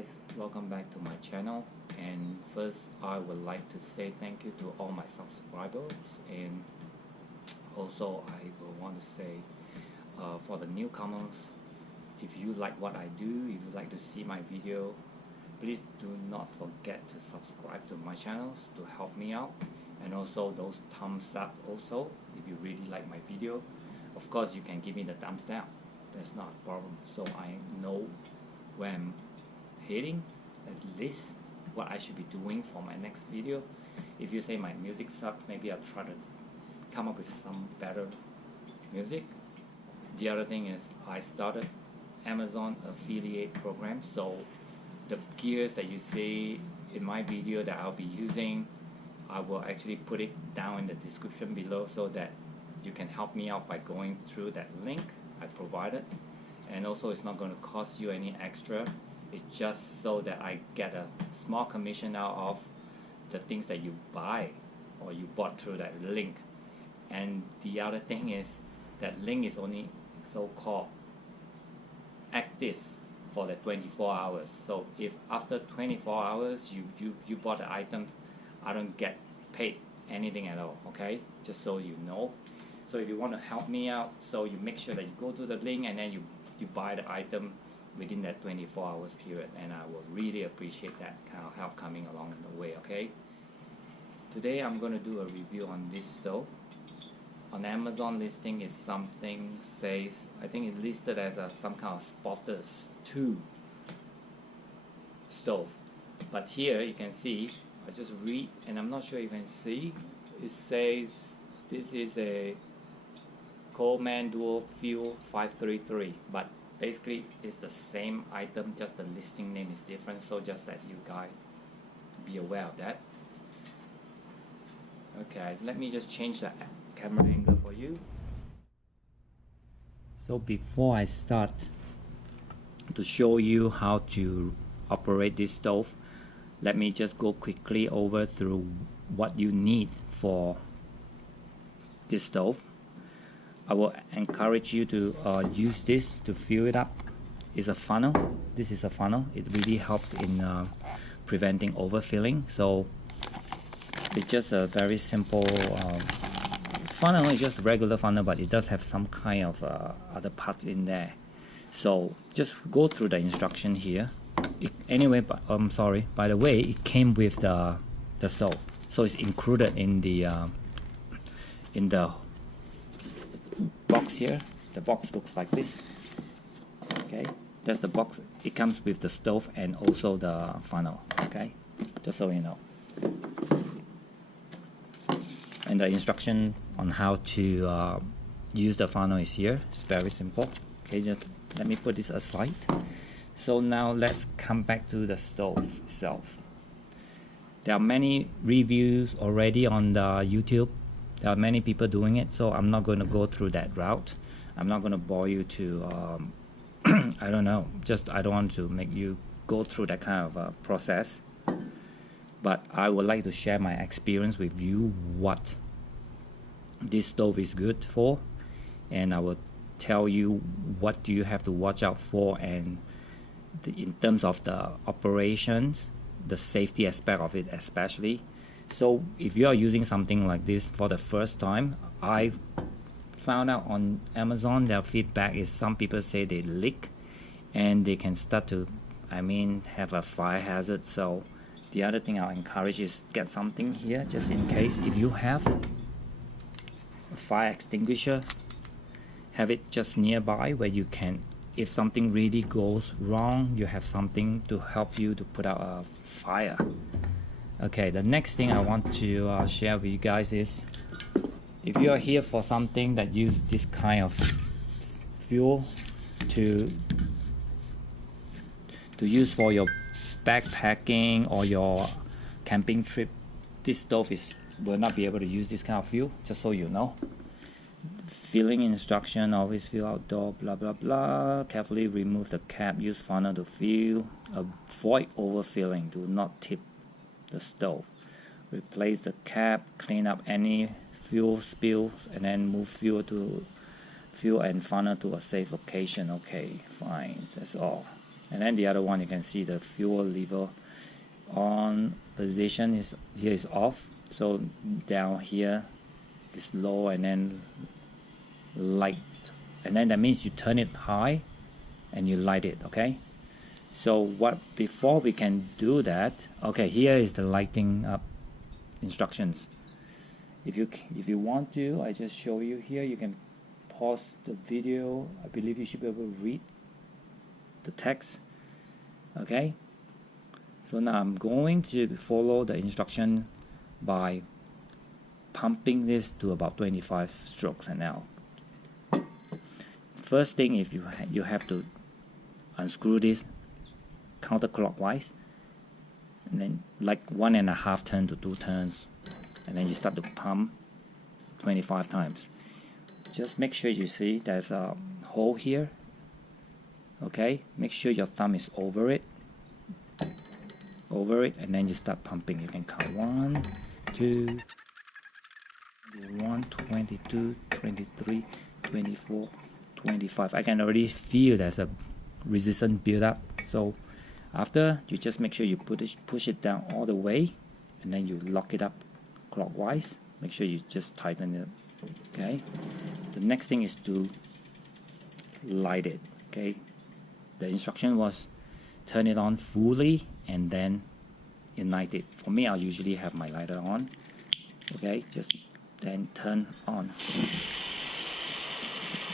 guys, welcome back to my channel. And first I would like to say thank you to all my subscribers, and also I will want to say for the newcomers, if you like what I do, if you like to see my video, please do not forget to subscribe to my channels to help me out, and also those thumbs up also if you really like my video. Of course you can give me the thumbs down, that's not a problem, so I know where I'm heading, at least what I should be doing for my next video. If you say my music sucks, maybe I'll try to come up with some better music. The other thing is I started Amazon affiliate program, so the gears that you see in my video that I'll be using, I will actually put it down in the description below so that you can help me out by going through that link I provided. And also it's not going to cost you any extra, it's just so that I get a small commission out of the things that you buy or you bought through that link. And the other thing is that link is only so-called active for the 24 hours. So if after 24 hours you bought the items, I don't get paid anything at all, okay? Just so you know. So if you want to help me out, so you make sure that you go to the link and then you buy the item within that 24 hours period, and I will really appreciate that kind of help coming along in the way, okay? Today I'm going to do a review on this stove. On Amazon listing is something says, I think it's listed as some kind of Sportster 2 stove. But here you can see, I just read and I'm not sure you can see, it says this is a Coleman Dual Fuel 533, but basically it's the same item, just the listing name is different, so just that you guys be aware of that. Okay, let me just change the camera angle for you. So before I start to show you how to operate this stove, let me just go quickly over through what you need for this stove. I will encourage you to use this to fill it up. It's a funnel. This is a funnel. It really helps in preventing overfilling. So it's just a very simple funnel. It's just a regular funnel, but it does have some kind of other parts in there. So just go through the instruction here. Anyway, but I'm sorry. By the way, it came with the stove, so it's included in the box here. The box looks like this. Okay, that's the box. It comes with the stove and also the funnel. Okay, just so you know. And the instruction on how to use the funnel is here. It's very simple. Okay, just let me put this aside. So now let's come back to the stove itself. There are many reviews already on the YouTube. There are many people doing it, so I'm not going to go through that route. I'm not going to bore you to, I don't know, just I don't want to make you go through that kind of process. But I would like to share my experience with you, what this stove is good for, and I will tell you what do you have to watch out for, and in terms of the operations, the safety aspect of it especially. So if you are using something like this for the first time, I found out on Amazon their feedback is some people say they leak and they can start to, have a fire hazard. So the other thing I'll encourage is get something here just in case. If you have a fire extinguisher, have it just nearby where you can, if something really goes wrong, you have something to help you to put out a fire. Okay, the next thing I want to share with you guys is, if you are here for something that uses this kind of fuel to use for your backpacking or your camping trip, this stove will not be able to use this kind of fuel, just so you know. Filling instruction: always fill outdoor, blah blah blah. Carefully remove the cap, use funnel to fill. Avoid overfilling, do not tip the stove. Replace the cap, clean up any fuel spills, and then move fuel and funnel to a safe location. Okay, fine, that's all. And then the other one, you can see the fuel lever on position is here is off, so down here is low, and then light, and then that means you turn it high and you light it. Okay, so before we can do that, okay, here is the lighting up instructions. If you want to, I just show you here. You can pause the video. I believe you should be able to read the text. Okay, so now I'm going to follow the instruction by pumping this to about 25 strokes an hour. First thing, if you have to unscrew this counterclockwise, and then like 1.5 turn to 2 turns, and then you start to pump 25 times. Just make sure you see there's a hole here. Okay, make sure your thumb is over it, and then you start pumping. You can count 1, 2, 21, 22, 23, 24, 25. I can already feel there's a resistance build up. So after, you just make sure you push it down all the way, and then you lock it up clockwise. Make sure you just tighten it. Okay, the next thing is to light it. Okay, the instruction was turn it on fully and then ignite it. For me, I'll usually have my lighter on. Okay, just then turn on.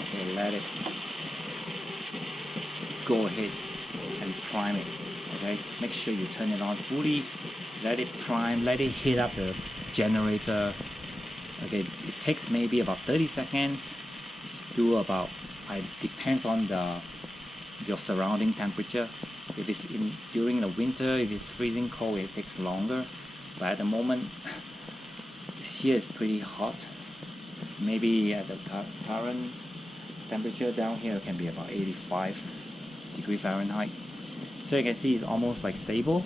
Okay, let it go ahead and prime it. Okay, make sure you turn it on fully, let it prime, let it heat up the generator. Okay, it takes maybe about 30 seconds to about, it depends on your surrounding temperature. If it's during the winter, if it's freezing cold, it takes longer. But at the moment, here is pretty hot. Maybe at the current temperature down here can be about 85 degrees Fahrenheit. So you can see it's almost like stable.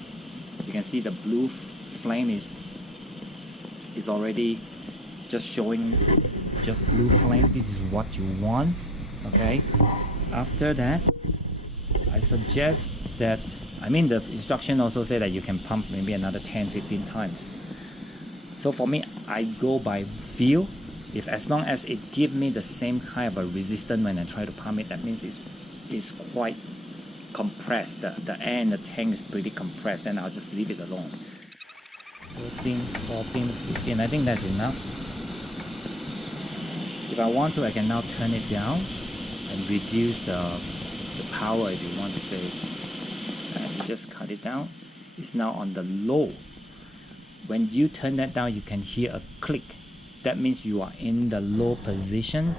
You can see the blue flame is already just showing just blue flame. This is what you want. Okay, after that, I suggest that, I mean, the instruction also say that you can pump maybe another 10-15 times. So for me, I go by feel. If as long as it gives me the same kind of a resistance when I try to pump it, that means it's quite compressed. The air in the tank is pretty compressed, then I'll just leave it alone. 13, 14, 15, I think that's enough. If I want to, I can now turn it down and reduce the power if you want to say. And you just cut it down. It's now on the low. When you turn that down, you can hear a click. That means you are in the low position.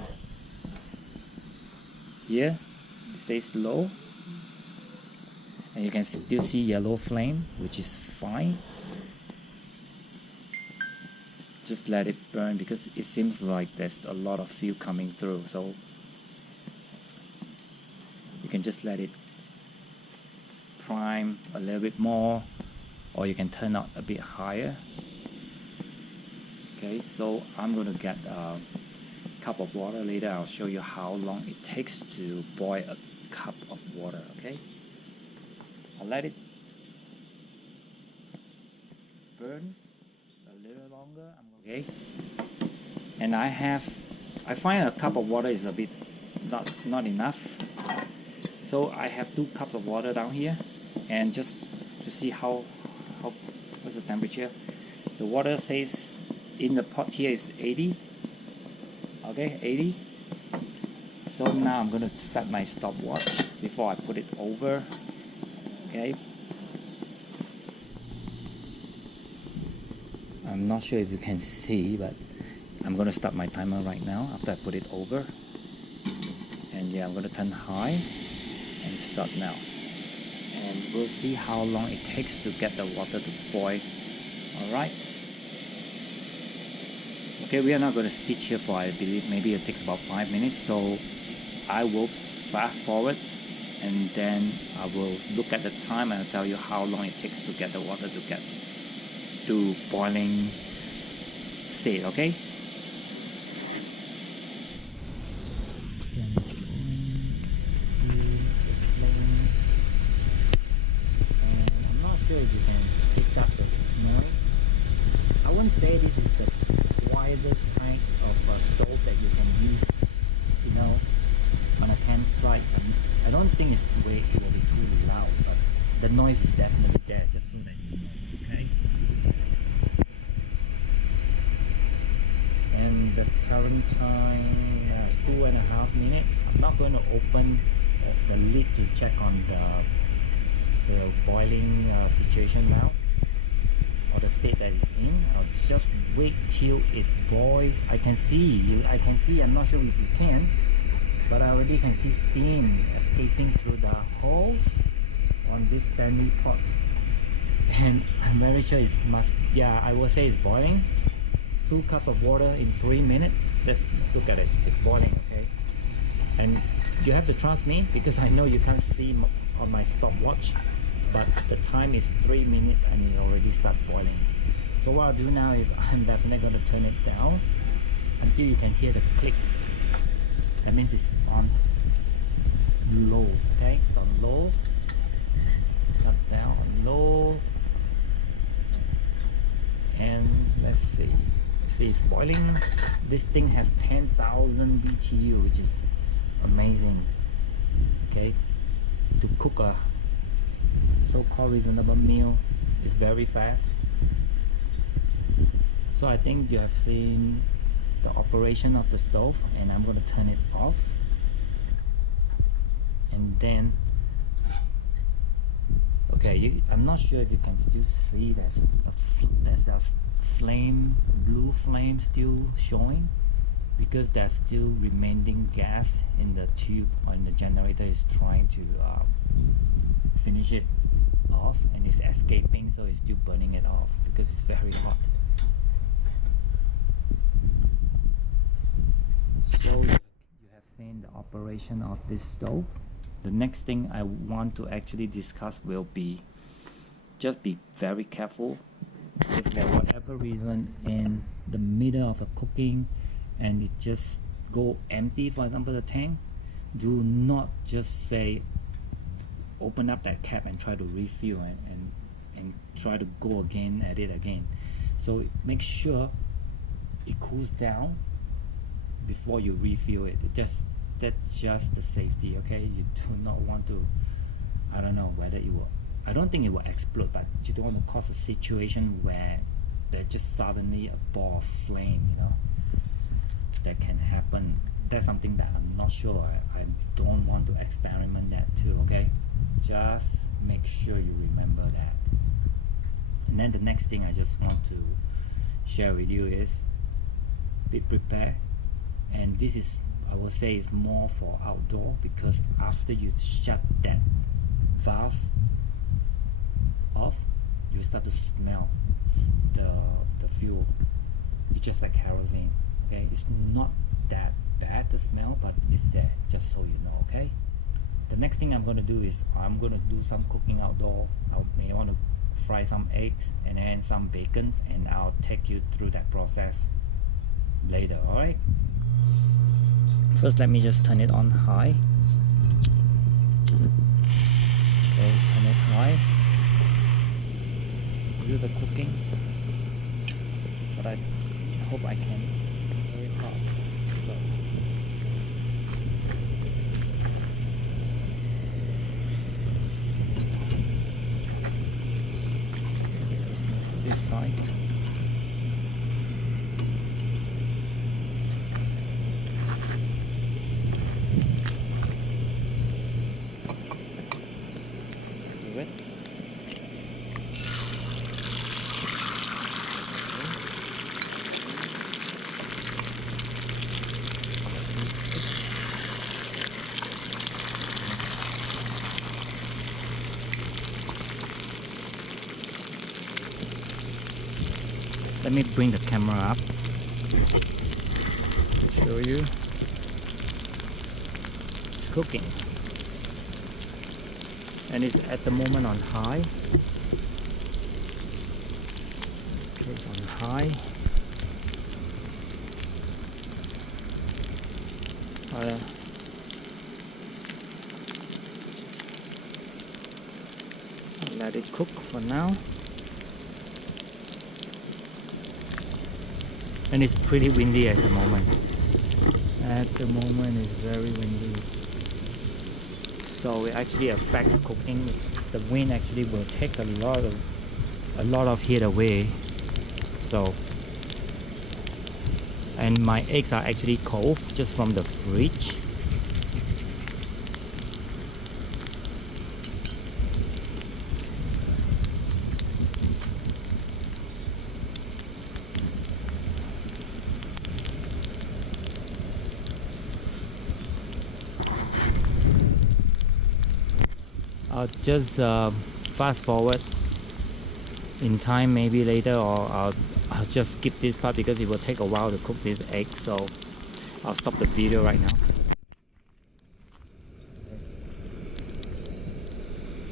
Here, it stays low. And you can still see yellow flame, which is fine. Just let it burn because it seems like there's a lot of fuel coming through. So you can just let it prime a little bit more, or you can turn up a bit higher. Okay, so I'm going to get a cup of water later. I'll show you how long it takes to boil a cup of water. Okay, I'll let it burn a little longer. Okay, and I find a cup of water is a bit not enough, so I have 2 cups of water down here, and just to see how what's the temperature. The water says in the pot here is 80. Okay, 80. So now I'm going to start my stopwatch before I put it over. Okay, I'm not sure if you can see, but I'm going to start my timer right now after I put it over. And yeah, I'm going to turn high and start now. And we'll see how long it takes to get the water to boil. Alright. Okay, we are not going to sit here for, I believe, maybe it takes about 5 minutes. So I will fast forward and then I will look at the time and I'll tell you how long it takes to get the water to get to boiling state. Okay. sure if you can pick up the noise. I wouldn't say this is the quietest kind of stove that you can use, you know, on a campsite. I don't think it will be too loud, but the noise is definitely there, just so that you know, okay? And the current time is 2.5 minutes. I'm not going to open the lid to check on the boiling situation now, or the state that it's in. I'll just wait till it boils. I can see, I'm not sure if you can, but I already can see steam escaping through the holes on this Stanley pot. And I'm very sure it must, yeah, I will say it's boiling. 2 cups of water in 3 minutes. Just look at it, it's boiling, okay? And you have to trust me, because I know you can't see on my stopwatch, but the time is 3 minutes and it already started boiling. So what I'll do now is I'm definitely going to turn it down until you can hear the click. That means it's on low, okay? It's on low, up, down, on low, and let's see. See, it's boiling. This thing has 10,000 BTU, which is amazing, okay? To cook a so-called reasonable meal is very fast. So I think you have seen the operation of the stove, and I'm going to turn it off. And then, okay, I'm not sure if you can still see there's a flame, blue flame still showing, because there's still remaining gas in the tube, or in the generator is trying to finish it off, and it's escaping, so it's still burning it off because it's very hot. So you have seen the operation of this stove. The next thing I want to actually discuss will be, just be very careful. If for whatever reason in the middle of the cooking and it just go empty, for example the tank, do not just say open up that cap and try to refill and try to go again at it again. So make sure it cools down before you refill it. That's just the safety, okay? You do not want to, I don't know whether it will, I don't think it will explode, but you don't want to cause a situation where there's just suddenly a ball of flame, you know, that can happen. That's something that I'm not sure. I don't want to experiment that too, okay? Just make sure you remember that. And then the next thing I just want to share with you is be prepared. And this is, I will say, is more for outdoor, because after you shut that valve off, you start to smell the fuel. It's just like kerosene, okay? It's not that bad, the smell, but it's there, just so you know, okay? The next thing I'm going to do is I'm going to do some cooking outdoor. I may want to fry some eggs and then some bacon, and I'll take you through that process later, alright? First, let me just turn it on high. Okay, turn it high. Do the cooking. But I hope I can. Very hot. So let's move to this side. Let me bring the camera up to show you. It's cooking, and it's at the moment on high. Okay, it's on high. let it cook for now. And it's pretty windy at the moment. At the moment it's very windy. So it actually affects cooking. The wind actually will take a lot of heat away. So, and my eggs are actually cold just from the fridge. I'll just fast forward in time, maybe later, or I'll just skip this part because it will take a while to cook this egg, so I'll stop the video right now.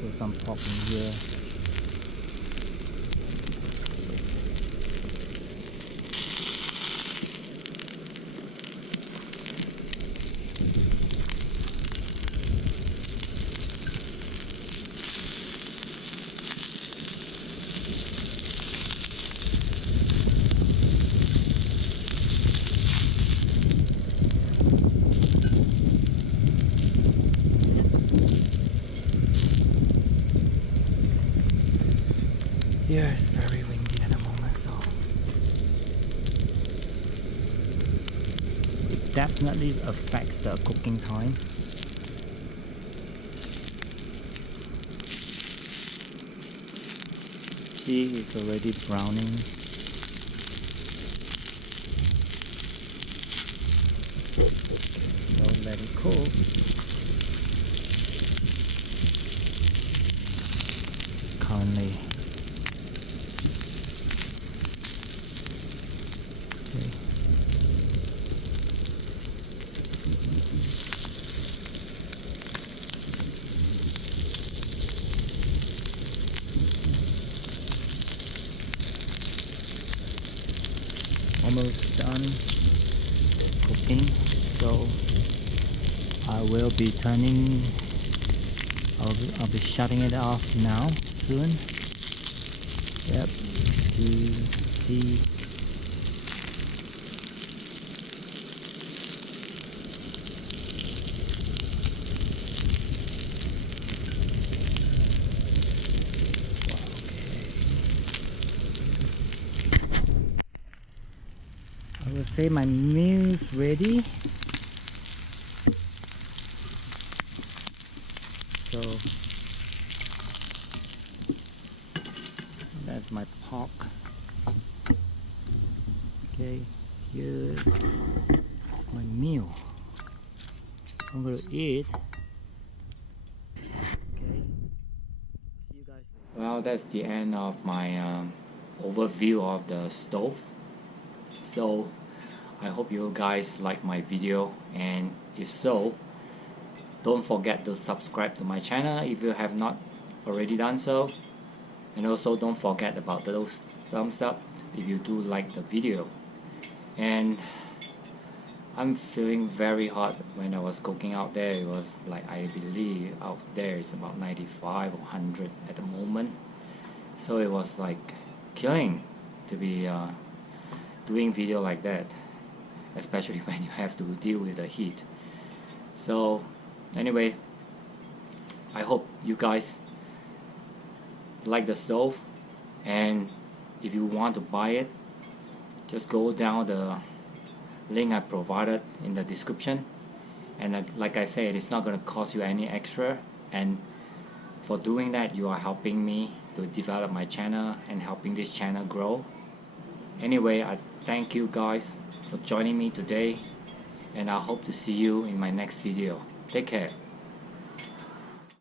Put some pork in here. Yeah, it's very windy at the moment, so it definitely affects the cooking time. See, it's already browning. So let it cook. Currently. Almost done cooking, so I will be I'll be shutting it off now soon. Yep, you see. I will say my meal is ready. So that's my pork. Okay, here's my meal. I'm gonna eat. Okay. See you guys later. Well, that's the end of my overview of the stove. So I hope you guys like my video, and if so, don't forget to subscribe to my channel if you have not already done so, and also don't forget about those thumbs up if you do like the video. And I'm feeling very hot. When I was cooking out there, it was like, I believe out there is about 95 or 100 at the moment, so it was like killing to be doing video like that, especially when you have to deal with the heat. So anyway, I hope you guys like the stove, and if you want to buy it, just go down the link I provided in the description, and like I said, it's not going to cost you any extra, and for doing that you are helping me to develop my channel and helping this channel grow. Anyway, I thank you guys for joining me today, and I hope to see you in my next video. Take care.